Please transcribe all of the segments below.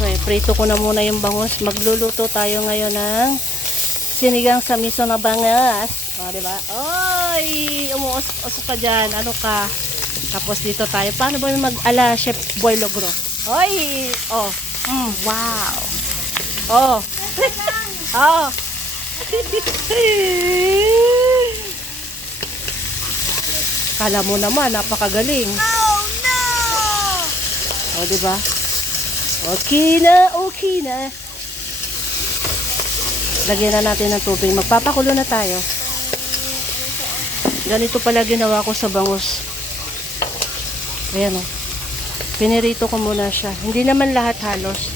Okay, prito ko na muna yung bangus. Magluluto tayo ngayon ng sinigang sa miso na bangas. O, diba? Oy! Umuos-os ka dyan. Ano ka? Tapos dito tayo. Paano ba mag-ala, Chef Boy Logro? Oy! Oh. Wow! Oh! Oh! Kala mo naman, napakagaling. Oh no! O, diba? Okay na, okay na. Lagyan na natin ng tubig. Magpapakulo na tayo. Ganito pala ginawa ko sa bangus. Ayan o. Pinirito ko muna siya. Hindi naman lahat halos.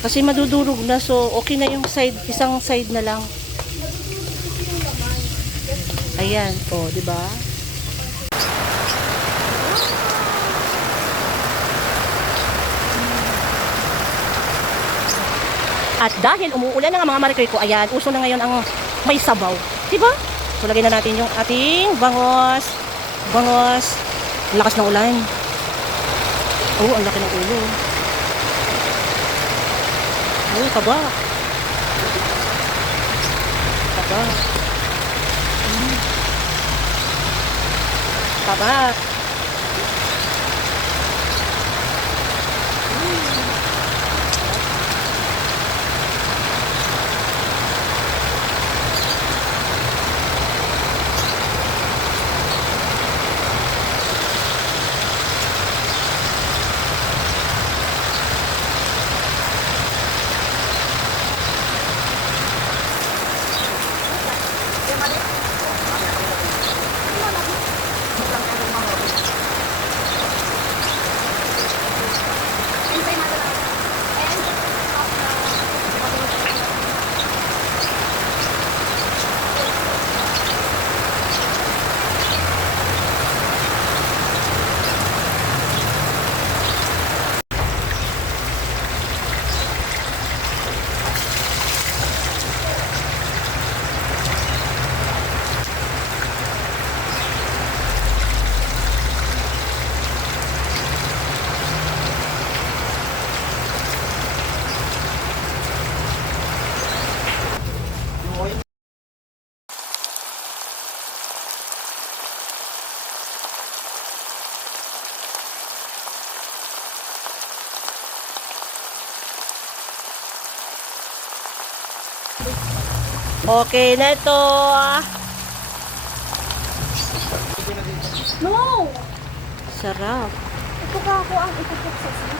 Kasi madudurog na. So, okay na yung side. Isang side na lang. Ayan. O, diba? At dahil umuulan na nga mga marikoy ko, ayan, uso na ngayon ang may sabaw. Diba? So, lagyan na natin yung ating bangos. Bangos. Ang lakas ng ulan. Oh, ang laki ng ulo. Oh, kaba. Kaba. Kaba. Okay na ito. No! Sarap. Ito ka ako ang itutok sa siya.